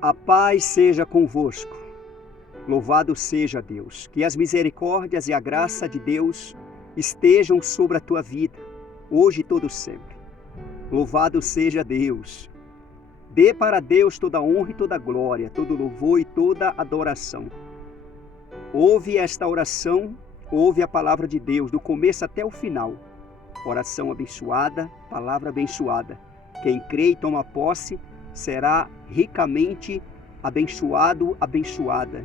A paz seja convosco. Louvado seja Deus. Que as misericórdias e a graça de Deus estejam sobre a tua vida, hoje e todo sempre. Louvado seja Deus. Dê para Deus toda honra e toda glória, todo louvor e toda adoração. Ouve esta oração, ouve a palavra de Deus, do começo até o final. Oração abençoada, palavra abençoada. Quem crê e toma posse será ricamente abençoado, abençoada.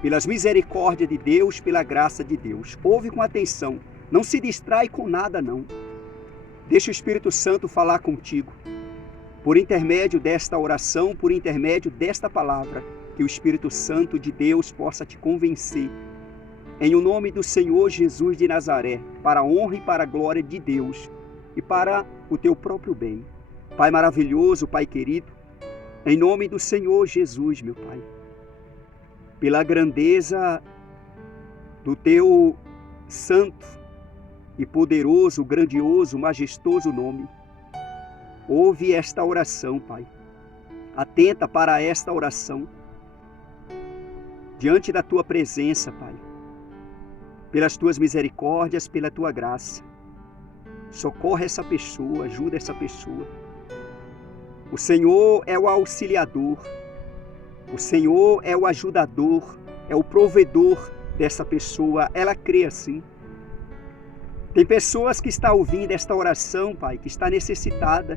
Pelas misericórdias de Deus, pela graça de Deus. Ouve com atenção, não se distrai com nada não. Deixa o Espírito Santo falar contigo. Por intermédio desta oração, por intermédio desta palavra, que o Espírito Santo de Deus possa te convencer. Em o nome do Senhor Jesus de Nazaré, para a honra e para a glória de Deus e para o teu próprio bem. Pai maravilhoso, Pai querido, em nome do Senhor Jesus, meu Pai, pela grandeza do teu santo e poderoso, grandioso, majestoso nome, ouve esta oração, Pai. Atenta para esta oração, diante da tua presença, Pai, pelas tuas misericórdias, pela tua graça. Socorre essa pessoa, ajuda essa pessoa. O Senhor é o auxiliador, o Senhor é o ajudador, é o provedor dessa pessoa. Ela crê assim. Tem pessoas que estão ouvindo esta oração, Pai, que está necessitada,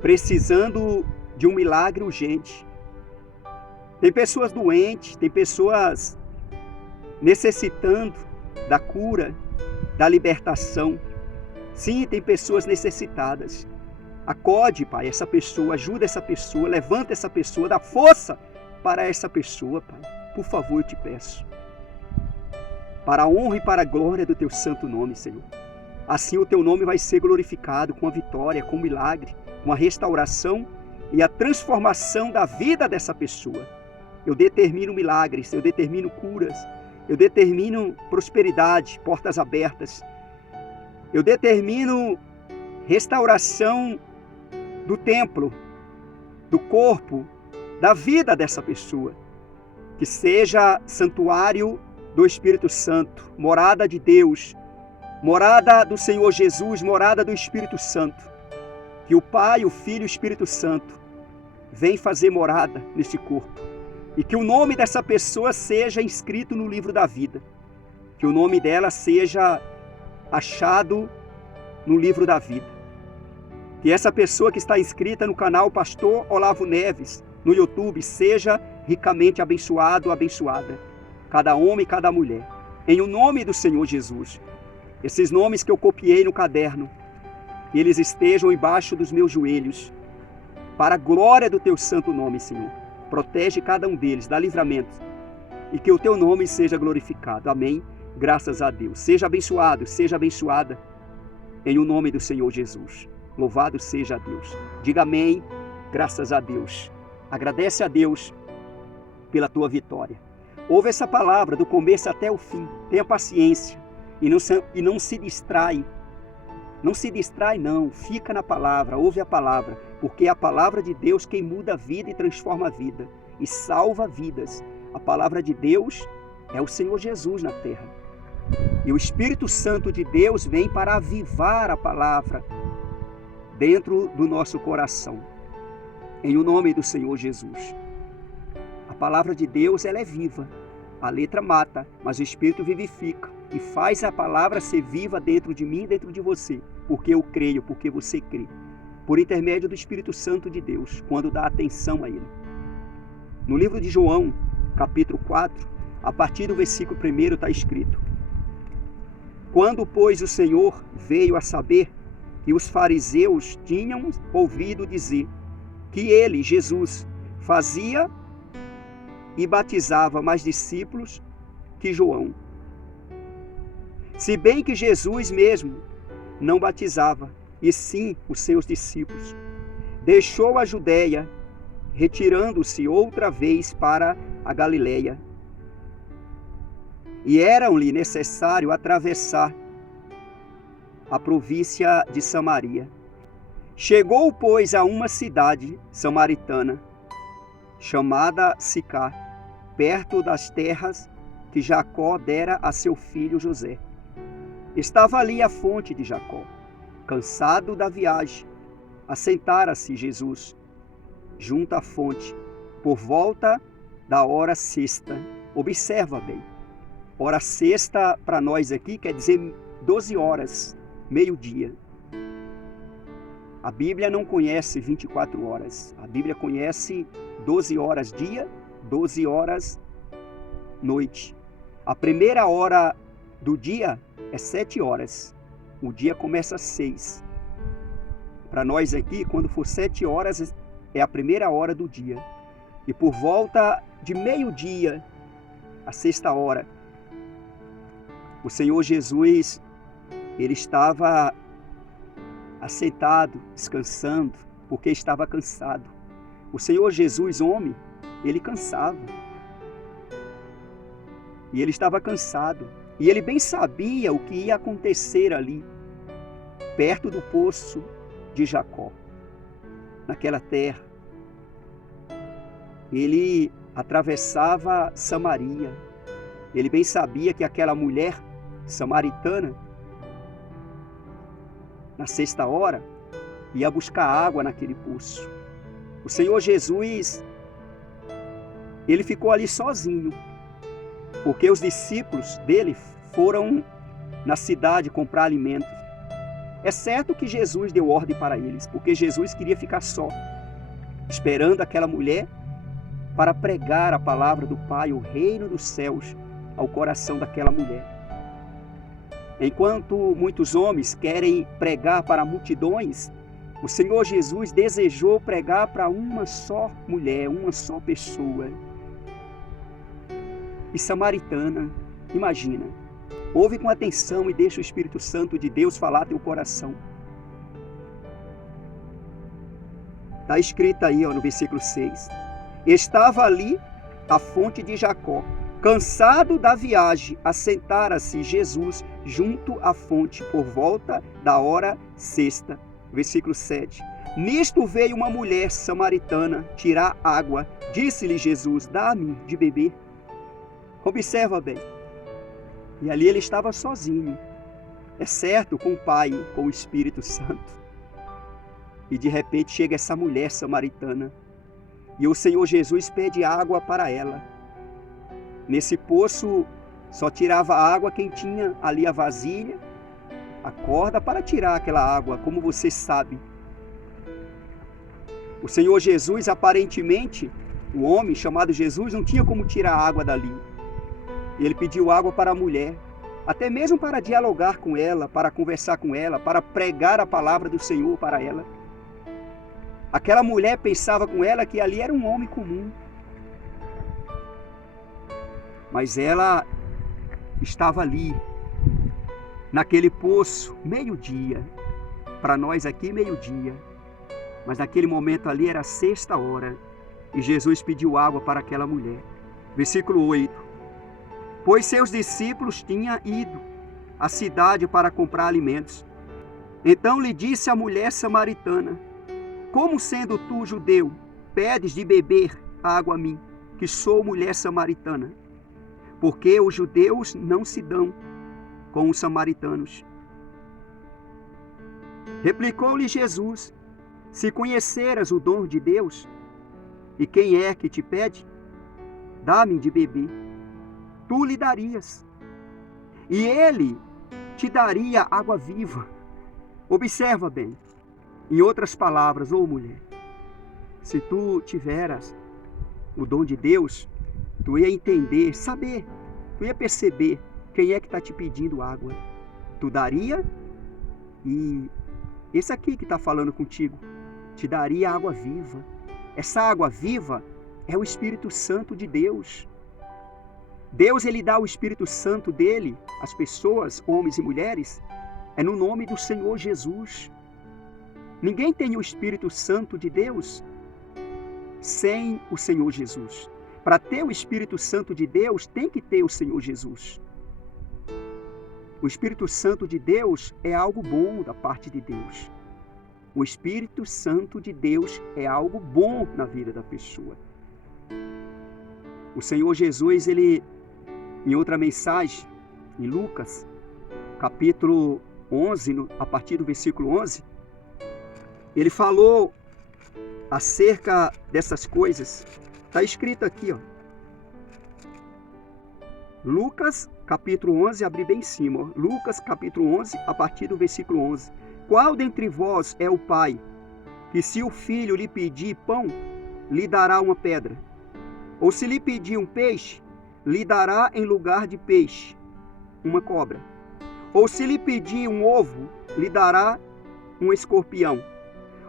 precisando de um milagre urgente. Tem pessoas doentes, tem pessoas necessitando da cura, da libertação. Sim, tem pessoas necessitadas. Acode, Pai, essa pessoa, ajuda essa pessoa, levanta essa pessoa, dá força para essa pessoa, Pai. Por favor, eu te peço. Para a honra e para a glória do teu santo nome, Senhor. Assim o teu nome vai ser glorificado com a vitória, com o milagre, com a restauração e a transformação da vida dessa pessoa. Eu determino milagres, eu determino curas, eu determino prosperidade, portas abertas. Eu determino restauração do templo, do corpo, da vida dessa pessoa. Que seja santuário do Espírito Santo, morada de Deus, morada do Senhor Jesus, morada do Espírito Santo. Que o Pai, o Filho e o Espírito Santo venham fazer morada neste corpo. E que o nome dessa pessoa seja inscrito no livro da vida. Que o nome dela seja achado no livro da vida. Que essa pessoa que está inscrita no canal Pastor Olavo Neves, no YouTube, seja ricamente abençoado, abençoada. Cada homem e cada mulher. Em o nome do Senhor Jesus. Esses nomes que eu copiei no caderno, que eles estejam embaixo dos meus joelhos. Para a glória do teu santo nome, Senhor. Protege cada um deles, dá livramento. E que o teu nome seja glorificado. Amém. Graças a Deus. Seja abençoado, seja abençoada. Em o nome do Senhor Jesus. Louvado seja Deus. Diga amém. Graças a Deus. Agradece a Deus pela tua vitória. Ouve essa palavra do começo até o fim. Tenha paciência. E não se distrai. Não se distrai não. Fica na palavra. Ouve a palavra. Porque é a palavra de Deus quem muda a vida e transforma a vida. E salva vidas. A palavra de Deus é o Senhor Jesus na terra. E o Espírito Santo de Deus vem para avivar a palavra dentro do nosso coração. Em o nome do Senhor Jesus. A palavra de Deus, ela é viva. A letra mata, mas o Espírito vivifica. E faz a palavra ser viva dentro de mim e dentro de você. Porque eu creio, porque você crê. Por intermédio do Espírito Santo de Deus, quando dá atenção a Ele. No livro de João, capítulo 4, a partir do versículo 1 está escrito: Quando, pois, o Senhor veio a saber que os fariseus tinham ouvido dizer que ele, Jesus, fazia e batizava mais discípulos que João. Se bem que Jesus mesmo não batizava, e sim os seus discípulos. Deixou a Judéia, retirando-se outra vez para a Galileia. E era-lhe necessário atravessar a província de Samaria. Chegou, pois, a uma cidade samaritana, chamada Sicar, perto das terras que Jacó dera a seu filho José. Estava ali a fonte de Jacó. Cansado da viagem, assentara-se Jesus junto à fonte, por volta da hora sexta. Observa bem, hora sexta para nós aqui quer dizer 12 horas, meio-dia. A Bíblia não conhece 24 horas, a Bíblia conhece 12 horas dia, 12 horas noite. A primeira hora do dia é 7 horas, o dia começa às 6. Para nós aqui, quando for 7 horas, é a primeira hora do dia. E por volta de meio-dia, a sexta hora, o Senhor Jesus, ele estava assentado, descansando, porque estava cansado. O Senhor Jesus, homem, ele cansava. E ele estava cansado. E ele bem sabia o que ia acontecer ali, perto do poço de Jacó, naquela terra. Ele atravessava Samaria. Ele bem sabia que aquela mulher samaritana, na sexta hora, ia buscar água naquele poço. O Senhor Jesus, ele ficou ali sozinho, porque os discípulos dele foram na cidade comprar alimentos. É certo que Jesus deu ordem para eles, porque Jesus queria ficar só, esperando aquela mulher para pregar a palavra do Pai, o reino dos céus, ao coração daquela mulher. Enquanto muitos homens querem pregar para multidões, o Senhor Jesus desejou pregar para uma só mulher, uma só pessoa. E samaritana, imagina, ouve com atenção e deixa o Espírito Santo de Deus falar teu coração. Está escrito aí no versículo 6. Estava ali a fonte de Jacó. Cansado da viagem, assentara-se Jesus junto à fonte por volta da hora sexta. Versículo 7. Nisto veio uma mulher samaritana tirar água. Disse-lhe Jesus, dá-me de beber. Observa bem. E ali ele estava sozinho. É certo, com o Pai, com o Espírito Santo. E de repente chega essa mulher samaritana. E o Senhor Jesus pede água para ela. Nesse poço só tirava água quem tinha ali a vasilha, a corda para tirar aquela água, como você sabe. O Senhor Jesus, aparentemente, o homem chamado Jesus, não tinha como tirar a água dali. Ele pediu água para a mulher, até mesmo para dialogar com ela, para conversar com ela, para pregar a palavra do Senhor para ela. Aquela mulher pensava com ela que ali era um homem comum. Mas ela estava ali, naquele poço, meio-dia. Para nós aqui, meio-dia. Mas naquele momento ali era a sexta hora. E Jesus pediu água para aquela mulher. Versículo 8. Pois seus discípulos tinham ido à cidade para comprar alimentos. Então lhe disse a mulher samaritana, como sendo tu judeu, pedes de beber água a mim, que sou mulher samaritana? Porque os judeus não se dão com os samaritanos. Replicou-lhe Jesus, se conheceras o dom de Deus, e quem é que te pede, dá-me de beber, tu lhe darias, e ele te daria água viva. Observa bem, em outras palavras, ô mulher, se tu tiveras o dom de Deus, tu ia entender, saber, tu ia perceber quem é que está te pedindo água. Tu daria, e esse aqui que está falando contigo, te daria água viva. Essa água viva é o Espírito Santo de Deus. Deus, ele dá o Espírito Santo dele às pessoas, homens e mulheres, é no nome do Senhor Jesus. Ninguém tem o Espírito Santo de Deus sem o Senhor Jesus. Para ter o Espírito Santo de Deus, tem que ter o Senhor Jesus. O Espírito Santo de Deus é algo bom da parte de Deus. O Espírito Santo de Deus é algo bom na vida da pessoa. O Senhor Jesus, ele, em outra mensagem, em Lucas, capítulo 11, a partir do versículo 11, ele falou acerca dessas coisas. Está escrito aqui, ó. Lucas, capítulo 11, abri bem em cima, ó. Lucas, capítulo 11, a partir do versículo 11. Qual dentre vós é o pai, que se o filho lhe pedir pão, lhe dará uma pedra? Ou se lhe pedir um peixe, lhe dará em lugar de peixe uma cobra? Ou se lhe pedir um ovo, lhe dará um escorpião?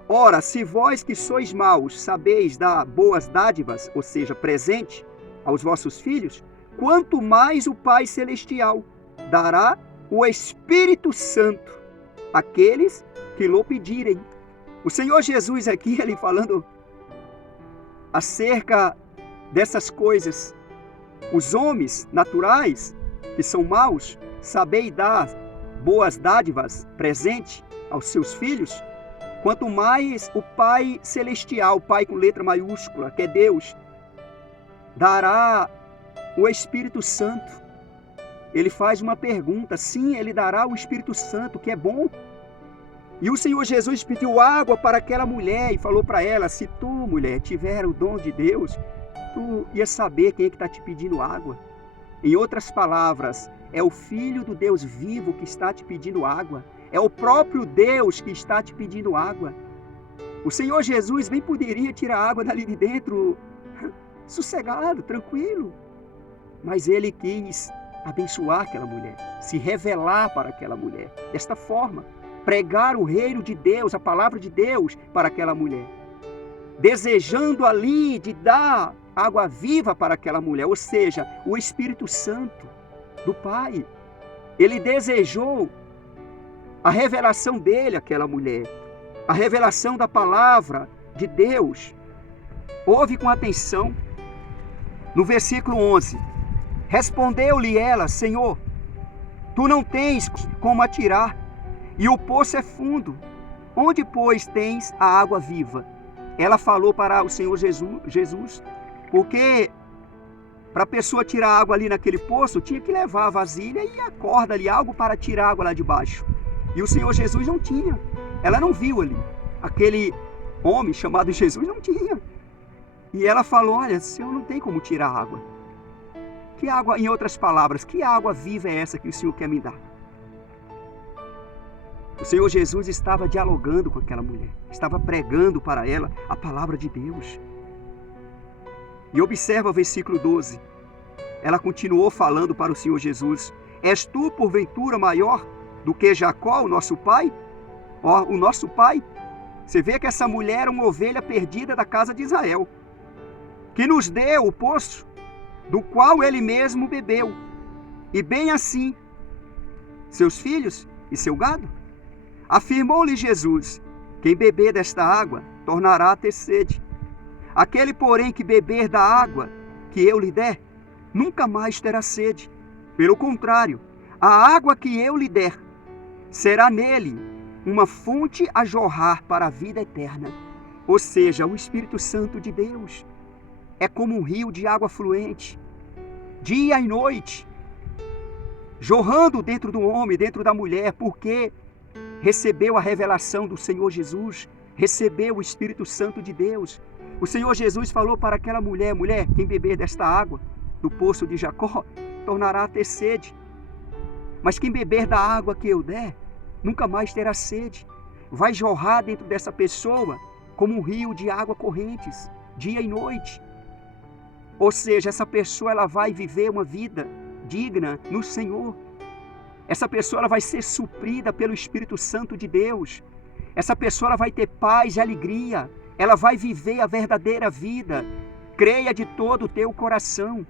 Ora, se vós que sois maus sabeis dar boas dádivas, ou seja, presente, aos vossos filhos, quanto mais o Pai Celestial dará o Espírito Santo àqueles que lhe pedirem. O Senhor Jesus aqui, ele falando acerca dessas coisas. Os homens naturais, que são maus, sabei dar boas dádivas, presente aos seus filhos, quanto mais o Pai Celestial, Pai com letra maiúscula, que é Deus, dará o Espírito Santo. Ele faz uma pergunta, sim, ele dará o Espírito Santo, que é bom. E o Senhor Jesus pediu água para aquela mulher e falou para ela, se tu, mulher, tiver o dom de Deus, tu ia saber quem é que está te pedindo água. Em outras palavras, é o Filho do Deus vivo que está te pedindo água. É o próprio Deus que está te pedindo água. O Senhor Jesus bem poderia tirar a água dali de dentro, sossegado, tranquilo. Mas Ele quis abençoar aquela mulher, se revelar para aquela mulher, desta forma, pregar o reino de Deus, a palavra de Deus para aquela mulher, desejando ali de dar água viva para aquela mulher, ou seja, o Espírito Santo do Pai. Ele desejou a revelação dele àquela mulher, a revelação da palavra de Deus. Ouve com atenção, no versículo 11, respondeu-lhe ela, Senhor, tu não tens como atirar, e o poço é fundo. Onde, pois, tens a água viva? Ela falou para o Senhor Jesus, porque para a pessoa tirar água ali naquele poço, tinha que levar a vasilha e a corda ali, algo para tirar água lá de baixo. E o Senhor Jesus não tinha. Ela não viu ali. Aquele homem chamado Jesus não tinha. E ela falou, olha, Senhor, não tem como tirar água. Que água, em outras palavras, que água viva é essa que o Senhor quer me dar? O Senhor Jesus estava dialogando com aquela mulher, estava pregando para ela a palavra de Deus. E observa o versículo 12. Ela continuou falando para o Senhor Jesus, és tu, porventura, maior do que Jacó, o nosso pai? O nosso pai? Você vê que essa mulher era uma ovelha perdida da casa de Israel, que nos deu o poço, do qual ele mesmo bebeu, e bem assim, seus filhos e seu gado? Afirmou-lhe Jesus, quem beber desta água, tornará a ter sede. Aquele, porém, que beber da água que eu lhe der, nunca mais terá sede. Pelo contrário, a água que eu lhe der, será nele uma fonte a jorrar para a vida eterna. Ou seja, o Espírito Santo de Deus é como um rio de água fluente, dia e noite, jorrando dentro do homem, dentro da mulher, porque recebeu a revelação do Senhor Jesus, recebeu o Espírito Santo de Deus. O Senhor Jesus falou para aquela mulher, mulher, quem beber desta água do poço de Jacó, tornará a ter sede. Mas quem beber da água que eu der, nunca mais terá sede. Vai jorrar dentro dessa pessoa como um rio de água correntes, dia e noite. Ou seja, essa pessoa ela vai viver uma vida digna no Senhor. Essa pessoa ela vai ser suprida pelo Espírito Santo de Deus. Essa pessoa ela vai ter paz e alegria. Ela vai viver a verdadeira vida. Creia de todo o teu coração.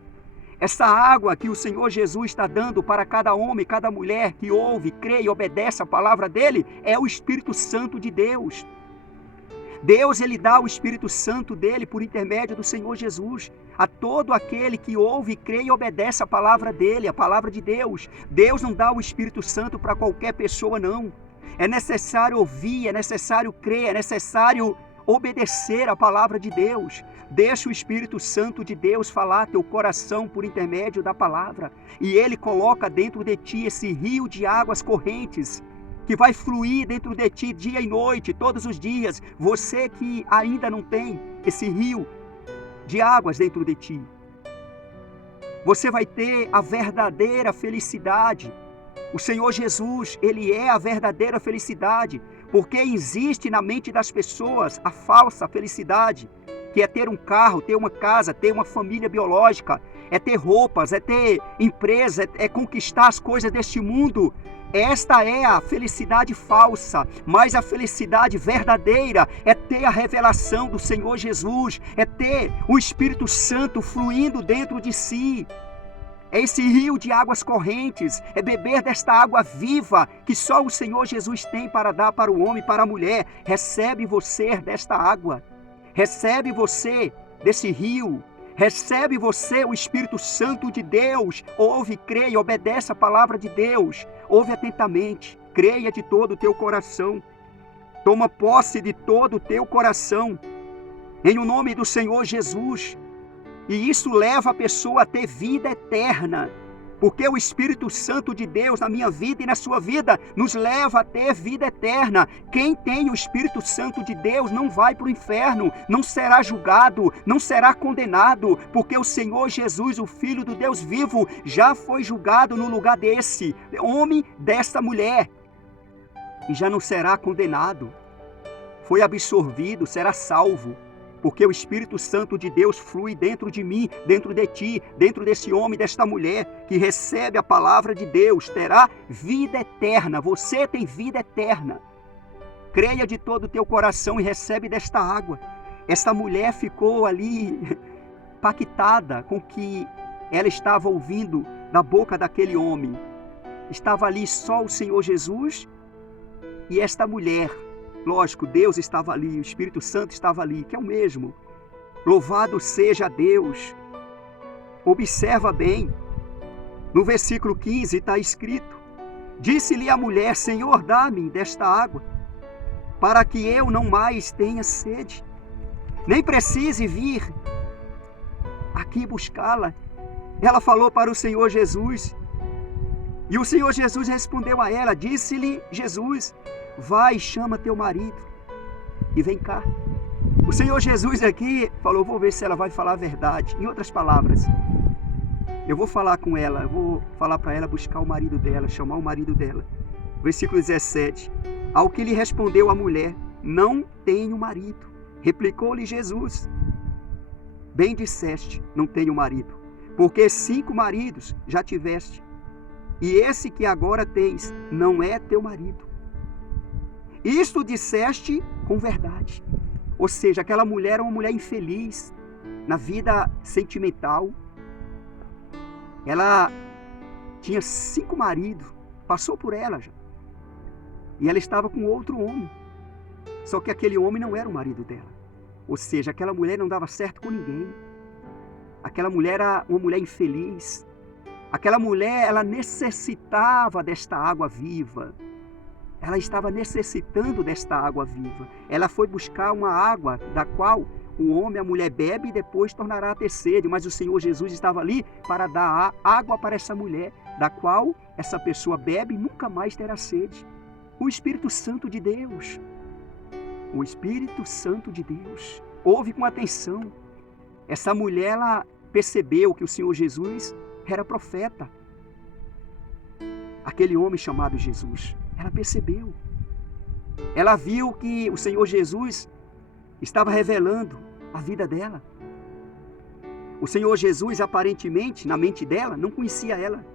Essa água que o Senhor Jesus está dando para cada homem, cada mulher que ouve, crê e obedece a palavra dele, é o Espírito Santo de Deus. Deus ele dá o Espírito Santo dele por intermédio do Senhor Jesus a todo aquele que ouve, crê e obedece a palavra dele, a palavra de Deus. Deus não dá o Espírito Santo para qualquer pessoa, não. É necessário ouvir, é necessário crer, é necessário obedecer a palavra de Deus. Deixa o Espírito Santo de Deus falar teu coração por intermédio da palavra. E Ele coloca dentro de ti esse rio de águas correntes, que vai fluir dentro de ti dia e noite, todos os dias. Você que ainda não tem esse rio de águas dentro de ti, você vai ter a verdadeira felicidade. O Senhor Jesus, Ele é a verdadeira felicidade, porque existe na mente das pessoas a falsa felicidade, que é ter um carro, ter uma casa, ter uma família biológica, é ter roupas, é ter empresa, é conquistar as coisas deste mundo. Esta é a felicidade falsa, mas a felicidade verdadeira é ter a revelação do Senhor Jesus, é ter o Espírito Santo fluindo dentro de si. É esse rio de águas correntes, é beber desta água viva que só o Senhor Jesus tem para dar para o homem e para a mulher. Recebe você desta água, recebe você desse rio, recebe você o Espírito Santo de Deus. Ouve, creia, obedece a palavra de Deus. Ouve atentamente, creia de todo o teu coração. Toma posse de todo o teu coração, em o nome do Senhor Jesus. E isso leva a pessoa a ter vida eterna, porque o Espírito Santo de Deus na minha vida e na sua vida nos leva a ter vida eterna. Quem tem o Espírito Santo de Deus não vai para o inferno, não será julgado, não será condenado, porque o Senhor Jesus, o Filho do Deus vivo, já foi julgado no lugar desse homem, dessa mulher, e já não será condenado. Foi absorvido, será salvo, porque o Espírito Santo de Deus flui dentro de mim, dentro de ti, dentro desse homem, desta mulher, que recebe a palavra de Deus, terá vida eterna. Você tem vida eterna. Creia de todo o teu coração e recebe desta água. Esta mulher ficou ali impactada com o que ela estava ouvindo da boca daquele homem. Estava ali só o Senhor Jesus e esta mulher. Lógico, Deus estava ali, o Espírito Santo estava ali, que é o mesmo. Louvado seja Deus. Observa bem, no versículo 15 está escrito: disse-lhe a mulher: Senhor, dá-me desta água, para que eu não mais tenha sede, nem precise vir aqui buscá-la. Ela falou para o Senhor Jesus, e o Senhor Jesus respondeu a ela. Disse-lhe Jesus: vai, chama teu marido e vem cá. O Senhor Jesus aqui falou: vou ver se ela vai falar a verdade. Em outras palavras, eu vou falar com ela, eu vou falar para ela buscar o marido dela, chamar o marido dela. Versículo 17. Ao que lhe respondeu a mulher: não tenho marido. Replicou-lhe Jesus: bem disseste, não tenho marido, porque 5 maridos já tiveste, e esse que agora tens não é teu marido. Isto disseste com verdade. Ou seja, aquela mulher era uma mulher infeliz na vida sentimental. Ela tinha 5 maridos, passou por ela já. E ela estava com outro homem. Só que aquele homem não era o marido dela. Ou seja, aquela mulher não dava certo com ninguém. Aquela mulher era uma mulher infeliz. Aquela mulher, ela necessitava desta água viva. Ela estava necessitando desta água viva. Ela foi buscar uma água da qual o homem e a mulher bebe e depois tornará a ter sede. Mas o Senhor Jesus estava ali para dar água para essa mulher, da qual essa pessoa bebe e nunca mais terá sede. O Espírito Santo de Deus. O Espírito Santo de Deus. Ouve com atenção. Essa mulher, ela percebeu que o Senhor Jesus era profeta. Aquele homem chamado Jesus. Ela percebeu. Ela viu que o Senhor Jesus estava revelando a vida dela. O Senhor Jesus, aparentemente, na mente dela, não conhecia ela.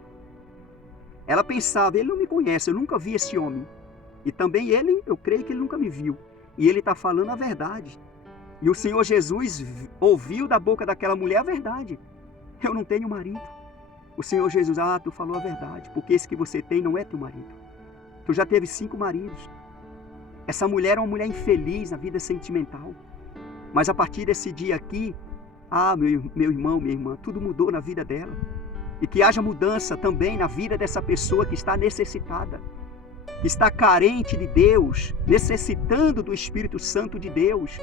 Ela pensava: ele não me conhece, eu nunca vi esse homem. E também ele, eu creio que ele nunca me viu. E ele está falando a verdade. E o Senhor Jesus ouviu da boca daquela mulher a verdade. Eu não tenho marido. O Senhor Jesus: tu falou a verdade, porque esse que você tem não é teu marido. Tu já teve 5 maridos. Essa mulher é uma mulher infeliz na vida sentimental. Mas a partir desse dia aqui, meu irmão, minha irmã, tudo mudou na vida dela. E que haja mudança também na vida dessa pessoa que está necessitada. que está carente de Deus, necessitando do Espírito Santo de Deus.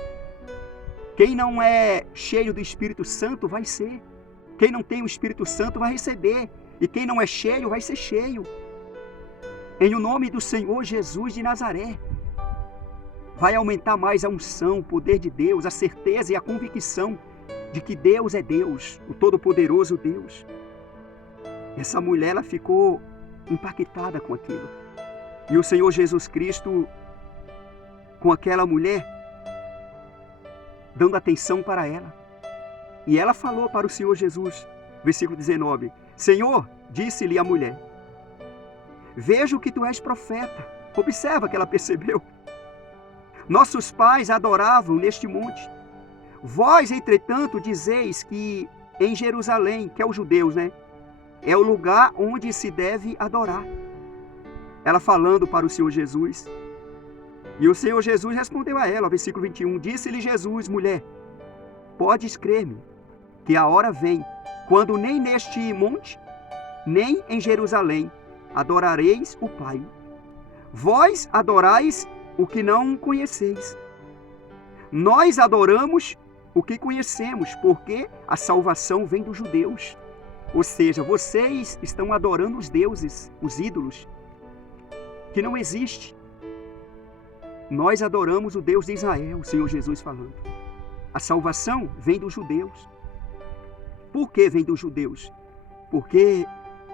Quem não é cheio do Espírito Santo vai ser. Quem não tem o Espírito Santo vai receber. E quem não é cheio vai ser cheio. Em o nome do Senhor Jesus de Nazaré. Vai aumentar mais a unção, o poder de Deus, a certeza e a convicção de que Deus é Deus, o Todo-Poderoso Deus. Essa mulher, ela ficou impactada com aquilo. E o Senhor Jesus Cristo, com aquela mulher, dando atenção para ela. E ela falou para o Senhor Jesus, versículo 19, Senhor, disse-lhe a mulher, vejo que tu és profeta. Observa que ela percebeu. Nossos pais adoravam neste monte. Vós, entretanto, dizeis que em Jerusalém, que é os judeus, né? É o lugar onde se deve adorar. Ela falando para o Senhor Jesus. E o Senhor Jesus respondeu a ela, versículo 21, disse-lhe Jesus, mulher, podes crer-me, que a hora vem, quando nem neste monte, nem em Jerusalém, adorareis o Pai. Vós adorais o que não conheceis. Nós adoramos o que conhecemos, porque a salvação vem dos judeus. Ou seja, vocês estão adorando os deuses, os ídolos, que não existe. Nós adoramos o Deus de Israel, o Senhor Jesus falando. A salvação vem dos judeus. Por que vem dos judeus? Porque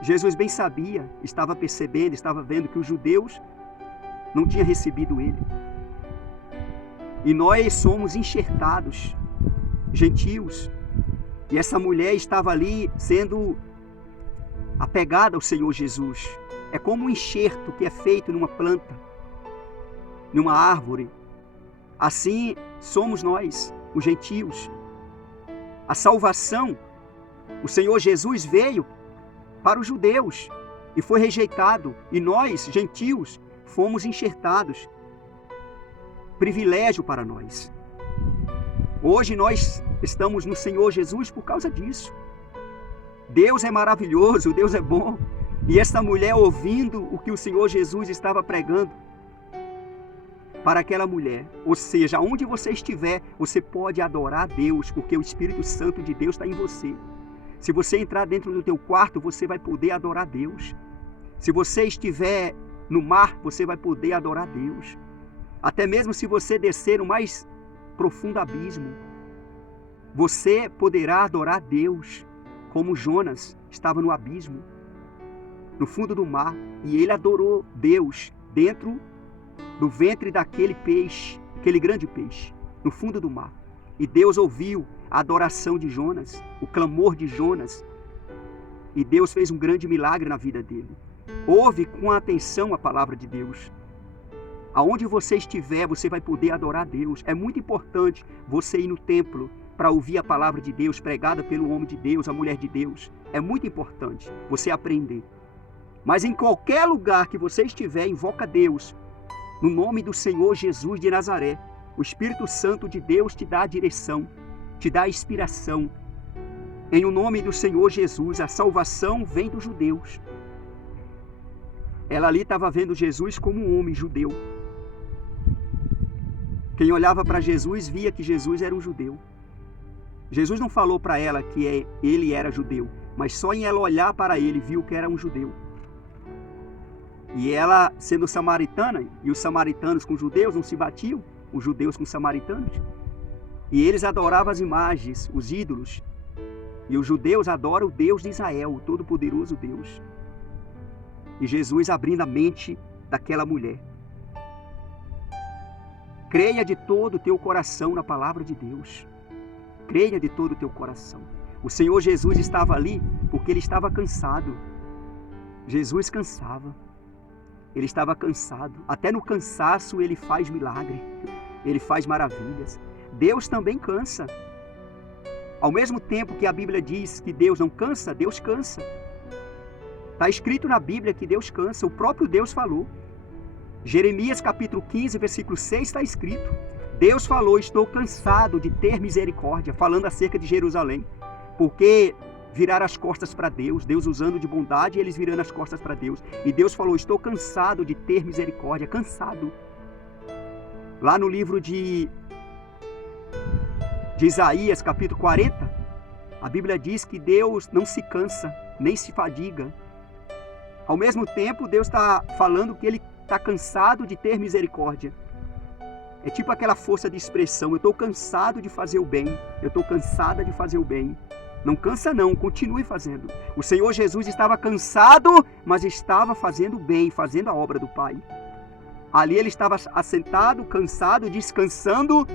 Jesus bem sabia, estava percebendo, estava vendo que os judeus não tinham recebido ele. E nós somos enxertados, gentios. E essa mulher estava ali sendo apegada ao Senhor Jesus. É como um enxerto que é feito numa planta, numa árvore. Assim somos nós, os gentios. A salvação, o Senhor Jesus veio para os judeus e foi rejeitado. E nós, gentios, fomos enxertados. Privilégio para nós. Hoje nós estamos no Senhor Jesus por causa disso. Deus é maravilhoso, Deus é bom. E essa mulher ouvindo o que o Senhor Jesus estava pregando para aquela mulher. Ou seja, onde você estiver, você pode adorar a Deus, porque o Espírito Santo de Deus está em você. Se você entrar dentro do teu quarto, você vai poder adorar a Deus. Se você estiver no mar, você vai poder adorar a Deus. Até mesmo se você descer no mais profundo abismo, você poderá adorar a Deus, como Jonas estava no abismo, no fundo do mar, e ele adorou Deus dentro do ventre daquele peixe, aquele grande peixe, no fundo do mar. E Deus ouviu a adoração de Jonas, o clamor de Jonas, e Deus fez um grande milagre na vida dele. Ouve com atenção a palavra de Deus. Aonde você estiver, você vai poder adorar a Deus. É muito importante você ir no templo para ouvir a palavra de Deus pregada pelo homem de Deus, a mulher de Deus. É muito importante você aprender. Mas em qualquer lugar que você estiver, invoca Deus. No nome do Senhor Jesus de Nazaré. O Espírito Santo de Deus te dá a direção, te dá a inspiração. Em o nome do Senhor Jesus, a salvação vem dos judeus. Ela ali estava vendo Jesus como um homem judeu. Quem olhava para Jesus via que Jesus era um judeu. Jesus não falou para ela que ele era judeu, mas só em ela olhar para ele viu que era um judeu. E ela, sendo samaritana, e os samaritanos com os judeus não se batiam, os judeus com os samaritanos, e eles adoravam as imagens, os ídolos, e os judeus adoram o Deus de Israel, o Todo-Poderoso Deus. E Jesus abrindo a mente daquela mulher. Creia de todo o teu coração na palavra de Deus. Creia de todo o teu coração. O Senhor Jesus estava ali porque ele estava cansado. Jesus cansava. Ele estava cansado. Até no cansaço ele faz milagre. Ele faz maravilhas. Deus também cansa. Ao mesmo tempo que a Bíblia diz que Deus não cansa, Deus cansa. Está escrito na Bíblia que Deus cansa. O próprio Deus falou. Jeremias capítulo 15, versículo 6 está escrito. Deus falou, estou cansado de ter misericórdia, falando acerca de Jerusalém. Porque viraram as costas para Deus, Deus usando de bondade e eles virando as costas para Deus. E Deus falou, estou cansado de ter misericórdia, cansado. Lá no livro de Isaías, capítulo 40, a Bíblia diz que Deus não se cansa, nem se fadiga. Ao mesmo tempo, Deus está falando que Ele está cansado de ter misericórdia. É tipo aquela força de expressão, eu estou cansado de fazer o bem, eu estou cansada de fazer o bem. Não cansa não, continue fazendo. O Senhor Jesus estava cansado, mas estava fazendo o bem, fazendo a obra do Pai. Ali Ele estava assentado, cansado, descansando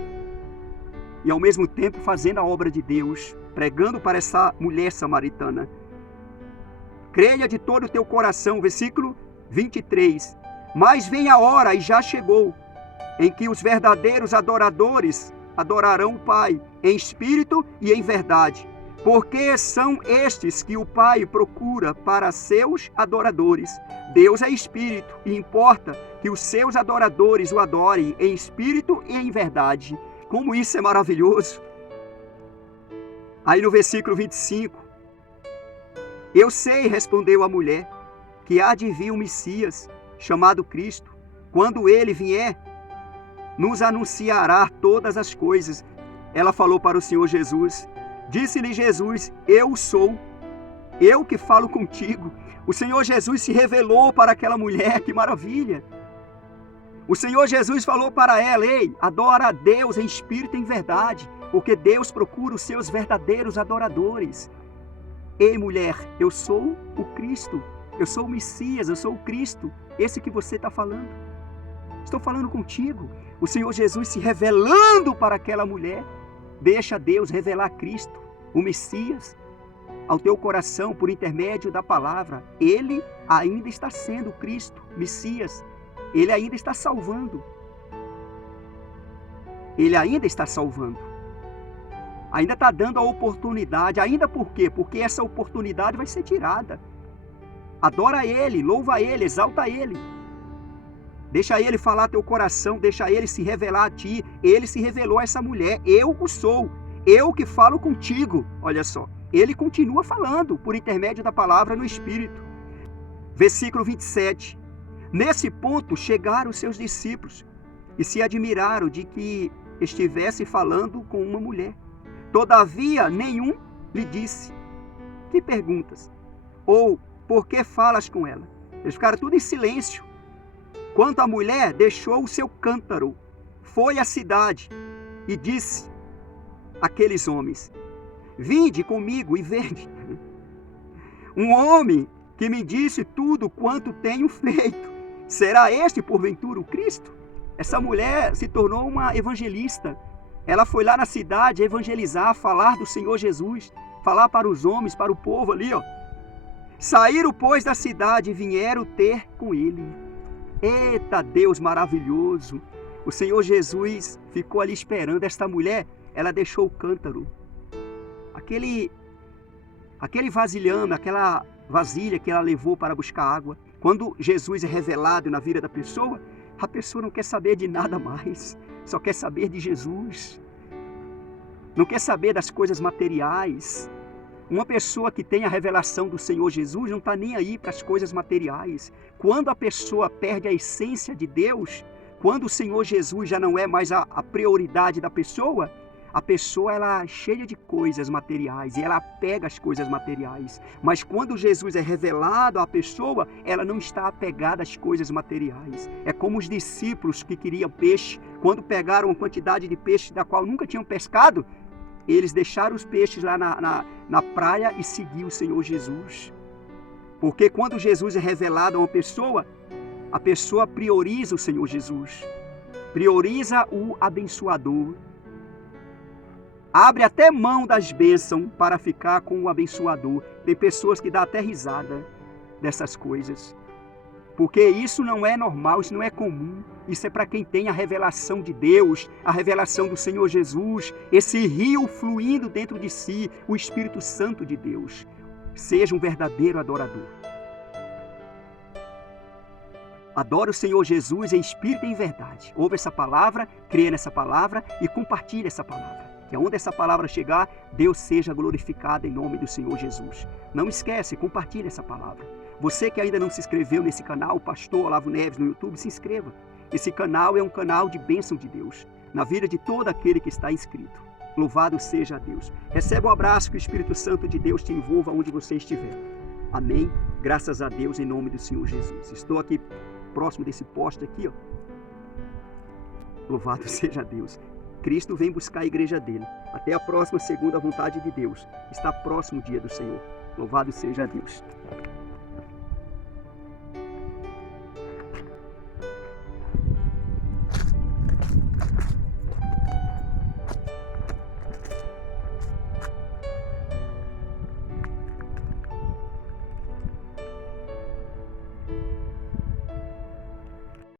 e ao mesmo tempo fazendo a obra de Deus, pregando para essa mulher samaritana. Creia de todo o teu coração, versículo 23. Mas vem a hora, e já chegou, em que os verdadeiros adoradores adorarão o Pai, em espírito e em verdade. Porque são estes que o Pai procura para seus adoradores. Deus é espírito, e importa que os seus adoradores o adorem em espírito e em verdade. Como isso é maravilhoso! Aí no versículo 25, eu sei, respondeu a mulher, que há de vir um Messias, chamado Cristo. Quando ele vier, nos anunciará todas as coisas. Ela falou para o Senhor Jesus. Disse-lhe Jesus, eu sou, eu que falo contigo. O Senhor Jesus se revelou para aquela mulher, que maravilha. O Senhor Jesus falou para ela, ei, adora a Deus em espírito e em verdade, porque Deus procura os seus verdadeiros adoradores. Ei, mulher, eu sou o Cristo, eu sou o Messias, eu sou o Cristo, esse que você está falando. Estou falando contigo. O Senhor Jesus se revelando para aquela mulher. Deixa Deus revelar Cristo, o Messias, ao teu coração por intermédio da palavra. Ele ainda está sendo Cristo, Messias. Ele ainda está salvando. Ele ainda está salvando. Ainda está dando a oportunidade. Ainda por quê? Porque essa oportunidade vai ser tirada. Adora Ele, louva Ele, exalta Ele. Deixa Ele falar teu coração, deixa Ele se revelar a ti. Ele se revelou a essa mulher, eu o sou, eu que falo contigo. Olha só, Ele continua falando por intermédio da palavra no Espírito. Versículo 27. Nesse ponto chegaram os seus discípulos e se admiraram de que estivesse falando com uma mulher. Todavia, nenhum lhe disse, que perguntas? Ou, por que falas com ela? Eles ficaram tudo em silêncio. Quanto a mulher, deixou o seu cântaro, foi à cidade e disse àqueles homens, vinde comigo e vede. Um homem que me disse tudo quanto tenho feito. Será este, porventura, o Cristo? Essa mulher se tornou uma evangelista. Ela foi lá na cidade evangelizar, falar do Senhor Jesus, falar para os homens, para o povo ali, ó. Saíram, pois, da cidade e vieram ter com ele. Eita Deus maravilhoso! O Senhor Jesus ficou ali esperando. Esta mulher, ela deixou o cântaro. Aquele vasilhame, aquela vasilha que ela levou para buscar água. Quando Jesus é revelado na vida da pessoa, a pessoa não quer saber de nada mais. Só quer saber de Jesus. Não quer saber das coisas materiais. Uma pessoa que tem a revelação do Senhor Jesus não está nem aí para as coisas materiais. Quando a pessoa perde a essência de Deus, quando o Senhor Jesus já não é mais a prioridade da pessoa, a pessoa ela é cheia de coisas materiais e ela pega as coisas materiais. Mas quando Jesus é revelado à pessoa, ela não está apegada às coisas materiais. É como os discípulos que queriam peixe, quando pegaram uma quantidade de peixe da qual nunca tinham pescado, eles deixaram os peixes lá na praia e seguiram o Senhor Jesus. Porque quando Jesus é revelado a uma pessoa, a pessoa prioriza o Senhor Jesus. Prioriza o abençoador. Abre até mão das bênçãos para ficar com o abençoador. Tem pessoas que dão até risada dessas coisas. Porque isso não é normal, isso não é comum. Isso é para quem tem a revelação de Deus, a revelação do Senhor Jesus, esse rio fluindo dentro de si, o Espírito Santo de Deus. Seja um verdadeiro adorador. Adore o Senhor Jesus em espírito e em verdade. Ouve essa palavra, creia nessa palavra e compartilhe essa palavra. Que aonde essa palavra chegar, Deus seja glorificado em nome do Senhor Jesus. Não esquece, compartilhe essa palavra. Você que ainda não se inscreveu nesse canal, Pastor Olavo Neves no YouTube, se inscreva. Esse canal é um canal de bênção de Deus na vida de todo aquele que está inscrito. Louvado seja Deus. Receba um abraço, que o Espírito Santo de Deus te envolva onde você estiver. Amém? Graças a Deus em nome do Senhor Jesus. Estou aqui próximo desse poste aqui, ó. Louvado seja Deus. Cristo vem buscar a igreja dele. Até a próxima, segundo a vontade de Deus. Está próximo o dia do Senhor. Louvado seja Deus.